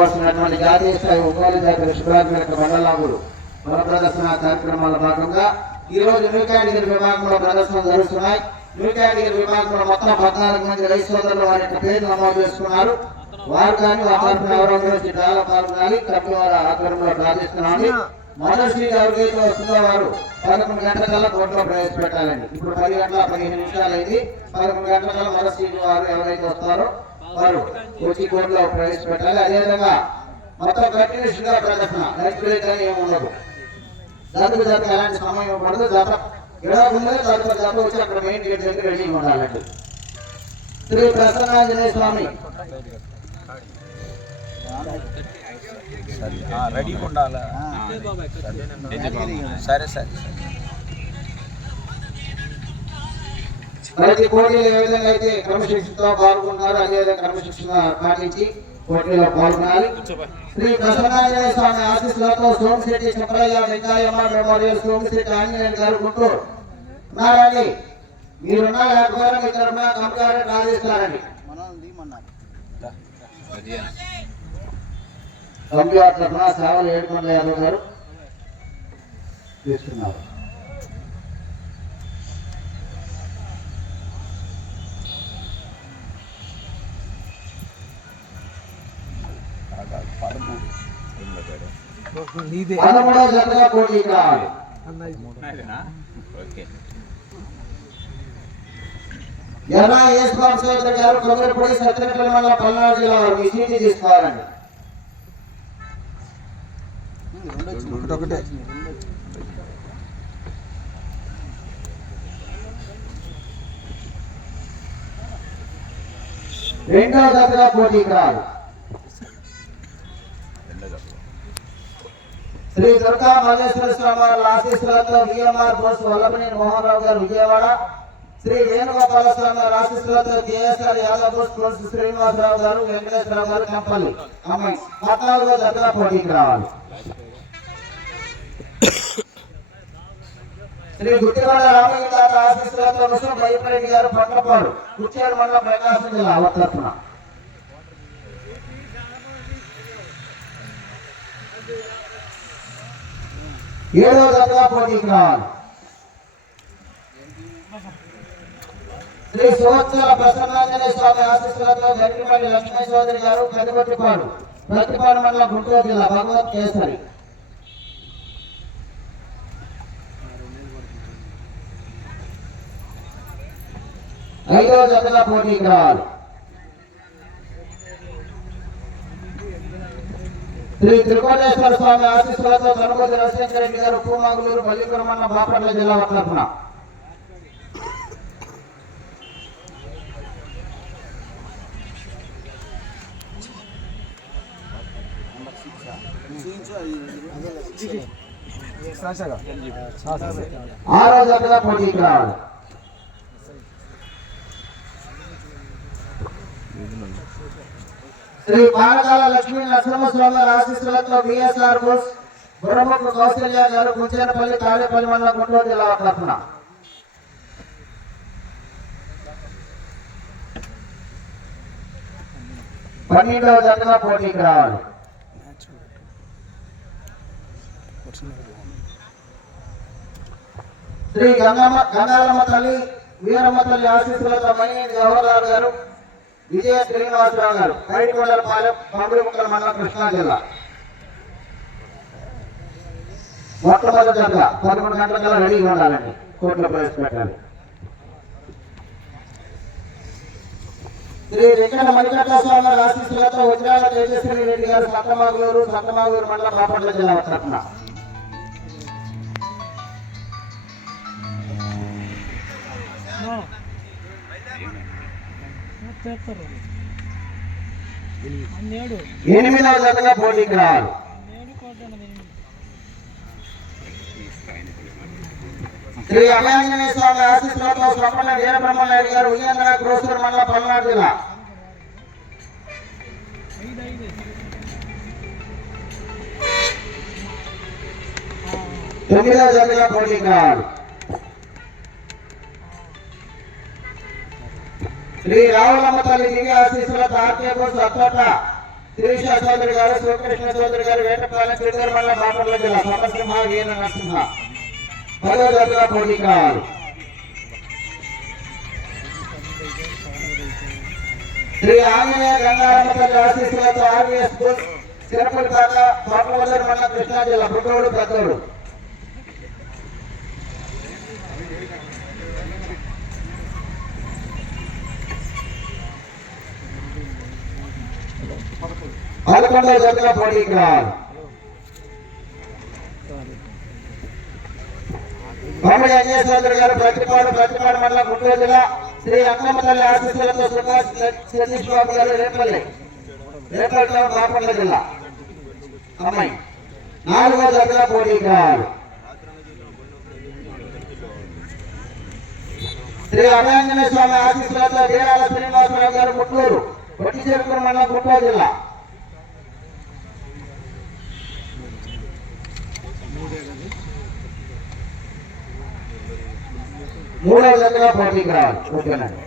వస్తున్నటువంటి జాతీయ స్థాయి ఉపాధి దగ్గర శుభ్రాత్మక మండలాములు మన ప్రదర్శన కార్యక్రమాల భాగంగా ఈ రోజు న్యూ కేటగిరీ విభాగంలో ప్రదర్శనలు జరుగుతున్నాయి. న్యూ కేటగిరీ విభాగంలో మొత్తం పద్నాలుగు మంది రైతు సోదరులు వారి యొక్క పేరు నమోదు చేసుకున్నారు. వారు కానీ వారి తరఫున చాలా పాల్గొనాలి కప్పి వారి ఆధ్వర్యంలో ప్రార్థిస్తున్నాను మొదటి ఎవరికైతే వస్తుందో వారు పదకొండు గంటల కల్లా కోర్టులో ప్రవేశపెట్టాలండి. ఇప్పుడు పది గంటల పదిహేను నిమిషాలు అయింది పదకొండు గంటల కల్లా మొదటి వారు ఎవరైతే వస్తారో వారు వచ్చి కోర్టులో ప్రవేశపెట్టాలి. అదేవిధంగా మొత్తం కంటిన్యూషన్గా ప్రదర్శన. నెక్స్ట్ బ్రేక్ అని ఏమి ఉండదు. జతకు జత ఎలాంటి సమయం ఇవ్వబడదు జత ఏడవ ముందే జత జత వచ్చి అక్కడ మెయిన్ గేట్ దగ్గర రెడీ ఉండాలండి. శ్రీ ప్రసన్నాంజనేయ స్వామి. ఉండాలా? సరే సరే. ప్రతి పోటీలు ఏ విధంగా అయితే క్రమశిక్షణతో పాల్గొంటున్నారో అదే విధంగా క్రమశిక్షణ పాటించి పోటీలో పాల్గొనాలి. శ్రీ ప్రసన్నాంజనేయ స్వామి ఆశీస్సులతో సోమశెట్టి చక్రయ్య వెంకయ్యమ్మ మెమోరియల్ సోమశెట్టి ఆంజనేయులు గారు గుంటూరు ఉన్నారండి. మీరున్నా లేకపోయినా ఇక్కడ తరఫున కంపెనీ రాజేస్తారండి కంప్యూటర్ తరఫున సేవలు ఏడుకొండ యాదవ్ గారు తీసుకున్నారు పదమూడవ జతగా పోటీకి రావాలి ఓకే. ఎర్ర యేసుబాబు సోదరు గారు కొబ్బరిపొడి సత్యనపల్లి మండలం పల్నాడు జిల్లా వారు మీ సీటీ తీసుకోవాలండి. ఒకటే రెండవ జతగా పోటీకి రావాలి. శ్రీ దుర్గా మల్లేశ్వర స్వామి వారి ఆశీస్సులతో విఎంఆర్ బోస్ వల్లభనేని మోహన్ రావు గారు విజయవాడ శ్రీ వేణుగోపాల స్వామి వారి ఆశీస్సులతో కేఎస్ఆర్ యాదవ్ బోస్ బోస్ శ్రీనివాసరావు గారు వెంకటేశ్వరరావు గారు కంపల్లి. అమ్మాయి పద్నాలుగో దగ్గర పోటీకి రావాలి. శ్రీ గుట్టివాడ రామయ్య గారి ఆశీస్సులతో రుసుము భయపరెడ్డి గారు పట్లపాడు కుర్చేడు మండలం ప్రకాశం జిల్లా అవతరపున ఏడో జతగా పోటీకి రావాలి శ్రీ సువత్సర ప్రసన్నాంజనే స్వామి ఆశీస్సులతో గరికపల్లి లక్ష్మీ సోదరి గారు పెద్దగొట్టిపాడు ప్రతిపాడు మండలం గుంటూరు జిల్లా భగవత్ కేసరి. ఐదో జతగా పోటీకి రావాలి శ్రీ త్రికోటేశ్వర స్వామి ఆశీస్సులతో తనుపతి రవిశంకర రెడ్డి గారు పూమాగులూరు పల్లిపురం బాపట్ల జిల్లా తరఫున ఆరో జతగా పోటీకి రావాలి Thank you. శ్రీ పాలకాల లక్ష్మీ నరసింహస్వామి ఆశీస్సులతో బిఎస్ఆర్ బోస్ బుర్రముఖ కౌశల్య గారు గుంజనపల్లి తాడేపల్లి మండలం గుంటూరు జిల్లా తరఫున. పన్నెండవ జతగా పోటీకి రావాలి. శ్రీ గంగమ్మ గంగారమ్మ తల్లి వీరమ్మ తల్లి ఆశీస్సులతో మైనేని జవహర్లాల్ గారు విజయ శ్రీనివాసరావు గారు కైడికొండలపాలెం పంగుడుముక్కల మండలం కృష్ణా జిల్లా. మొట్టమొదటిగా పదకొండు గంటల కల్లా రెడీగా ఉండాలండి కోర్టులో ప్రవేశపెట్టాలి. శ్రీ వెంకట మణికట్ల స్వామి వారి ఆశీస్సులతో వజ్రాల తేజస్వరి రెడ్డి గారు సత్తమాగులూరు సత్తమాగులూరు మండలం బాపట్ల జిల్లా తరఫున. No. పేపర్ ఎనిమిదవ జతగా పోటీకి రావాలి శ్రీ అభయాంజనేయ స్వామి ఆశీస్సులతో స్వప్న వీరబ్రహ్మనాయుడు గారు ఉయ్యంద్ర క్రోసూర్ మండల పల్నాడు జిల్లా. తొమ్మిదవ జతగా పోటీకి రావాలి శ్రీ రావులమ్మ తల్లి దివ్య ఆశీస్సుల ఆర్కే సత్వత అత్తోట శ్రీష చౌదరి గారు శివకృష్ణ చౌదరి గారు వేటపాలెం తిరుమల బాపట్ల జిల్లా సమసింహ వీర నరసింహ. పదవ తరగతిగా పోటీ కావాలి శ్రీ ఆంజనేయ గంగారమ్మ తల్లి ఆశీస్సులతో ఆర్వీఎస్ బుస్ తిరుపతి పాక పాపవదర్ మండల కృష్ణా జిల్లా బుట్టోడు పెద్దోడు పదకొండవ జతగా పోటీకి రావాలి కొమ్మడి అంజేశ్వర గారు ప్రతిపాడు ప్రతిపాడు మండలం గుంటూరు జిల్లా శ్రీ అక్కమ్మ తల్లి ఆశీస్సులతో సతీష్ బాబు గారు రేపల్లి బాపట్ల జిల్లా. అమ్మాయి. నాలుగో జతగా పోటీకి రావాలి శ్రీ అభయాంజనేయ స్వామి ఆశీస్సులతో వీరాల శ్రీనివాసరావు గారు ముట్టూరు పొట్టి చెరుకూరు మండలం గుంటూరు జిల్లా. మూడవ జతగా పోటీకి రావాలి. ఓకేనండి